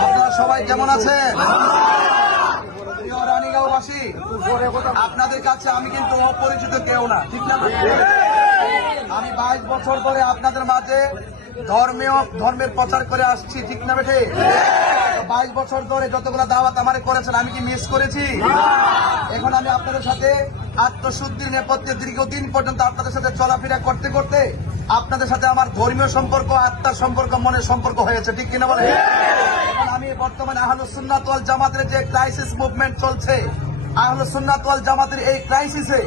আপনারা সবাই কেমন আছেন? আপনাদের কাছে আমি কিন্তু অপরিচিত কেউ না, ঠিক না? আমি বাইশ বছর ধরে আপনাদের মাঝে ধর্মীয়, ধর্মের প্রচার করে আসছি, ঠিক না বেঠে? বাইশ বছর ধরে যতগুলো দাওয়াত আমারে করেছেন, আমি কি মিস করেছি? এখন আমি আপনাদের সাথে আত্মশুদ্ধির নেপথ্যে দীর্ঘদিন পর্যন্ত আপনাদের সাথে চলাফেরা করতে করতে আপনাদের সাথে আমার ধর্মীয় সম্পর্ক, আত্মার সম্পর্ক, মনের সম্পর্ক হয়েছে। ঠিক কিনা বলে এখন আমি বর্তমানে আহল সুন্নাত জামাতের যে ক্রাইসিস মুভমেন্ট চলছে আহল সুন্নাত জামাতের এই ক্রাইসিসে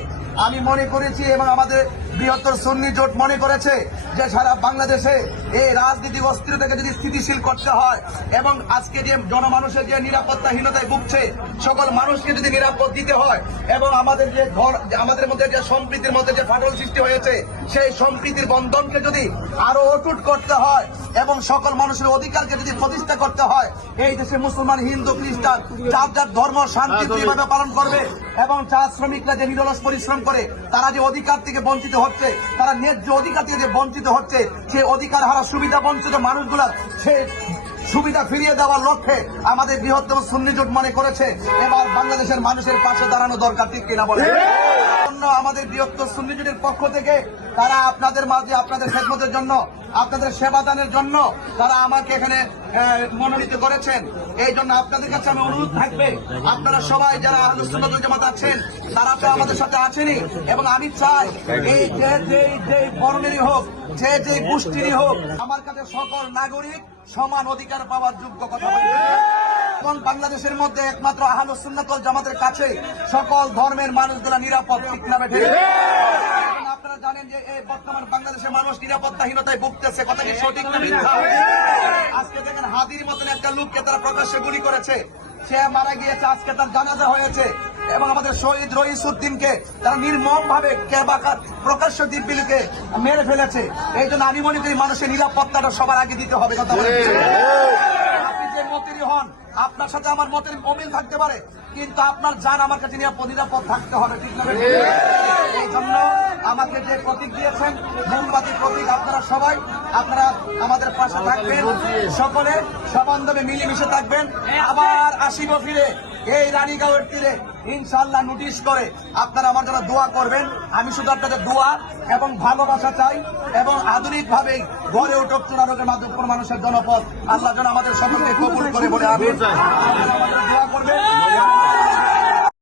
আমি মনে করেছি এবং আমাদের বৃহত্তর সুন্নি জোট মনে করেছে যে সারা বাংলাদেশে এই রাজনীতিক অস্থিরতাকে যদি স্থিতিশীল করতে হয় এবং আজকে যে জনমানুষের যে নিরাপত্তাহীনতায় ভুগছে সকল মানুষকে যদি নিরাপদ দিতে হয় এবং আমাদের যে ঘর আমাদের মধ্যে যে সম্প্রীতির মধ্যে যে ফাটল সৃষ্টি হয়েছে সেই সম্প্রীতির বন্ধনকে যদি আরও অটুট করতে হয় এবং সকল মানুষের অধিকারকে যদি প্রতিষ্ঠা করতে হয় এই দেশে মুসলমান হিন্দু খ্রিস্টান যার যার ধর্ম শান্তিপ্রিয়ভাবে পালন করবে এবং চা শ্রমিকরা যে নিরলস পরিশ্রম করে তারা যে অধিকার থেকে বঞ্চিত হচ্ছে, তারা ন্যায্য অধিকার থেকে যে বঞ্চিত হচ্ছে, সে অধিকার হারা সুবিধা বঞ্চিত মানুষগুলার সে সুবিধা ফিরিয়ে দেওয়ার লক্ষ্যে আমাদের বৃহত্তম সুন্নিজোট মনে করেছে। এবার বাংলাদেশের মানুষের পাশে দাঁড়ানো দরকার, ঠিক কিনা বলে জন্য আমাদের বৃহত্তর সুন্নি জোটের পক্ষ থেকে তারা আপনাদের মাঝে, আপনাদের খেদমতের জন্য, আপনাদের সেবা দানের জন্য তারা আমাকে এখানে মনোনীত করেছেন। এই জন্য আপনাদের কাছে আমি অনুরোধ থাকবে, আপনারা সবাই যারা সুন্নাত জামাত আছেন, তারা তো আমাদের সাথে আছেনই। এবং আমি চাই এই যে যে যে বর্ণেরই হোক, যে যে গোষ্ঠীরই হোক, আমার কাছে সকল নাগরিক সমান অধিকার পাওয়ার যোগ্য কথা বলি। এবং বাংলাদেশের মধ্যে একমাত্র আহলুস সুন্নাত জামাতের কাছে সকল ধর্মের মানুষগুলা নিরাপদ ঠিক না আপনারা জানেন যে এই বর্তমান বাংলাদেশের মানুষ নিরাপত্তাহীনতায় ভুগতেছে কথা কি সঠিক না মিথ্যা? আজকে দেখেন হাদির মতন একটা লোককে তারা প্রকাশ্যে গুলি করেছে। সে মারা গিয়েছে আজকে তার জানাজা হয়েছে। এবং আমাদের শহীদ রইসুদ্দিনকে তারা নির্মম ভাবে প্রকাশ্য দিব্যিলকে মেরে ফেলেছে। এই জন্য আমি মনে করি মানুষের নিরাপত্তাটা সবার আগে দিতে হবে। কথা বলে যে মতেরই হন, আপনার সাথে আমার মতের অমিল থাকতে পারে, কিন্তু আপনার যান আমার কাছে নিরাপদ থাকতে হবে, ঠিক না এই জন্য আমাকে যে প্রতীক দিয়েছেন, মূলবাদী প্রতীক আপনারা সবাই, আপনারা আমাদের পাশে থাকবেন, সকলে সবান্ধবে মিলেমিশে থাকবেন। আবার আসিব ফিরে। এই রানীগাঁওয়ের তীরে ইনশাল্লাহ নোটিশ করে আপনারা আমার যারা দোয়া করবেন। আমি শুধু আপনাদের দোয়া এবং ভালোবাসা চাই এবং আধুনিকভাবেই গড়ে উঠুক চূড়ারোগের মাধ্যমে মানুষের জনপথ আল্লাহ যেন আমাদের সকলকে কবুল করে বলে আমি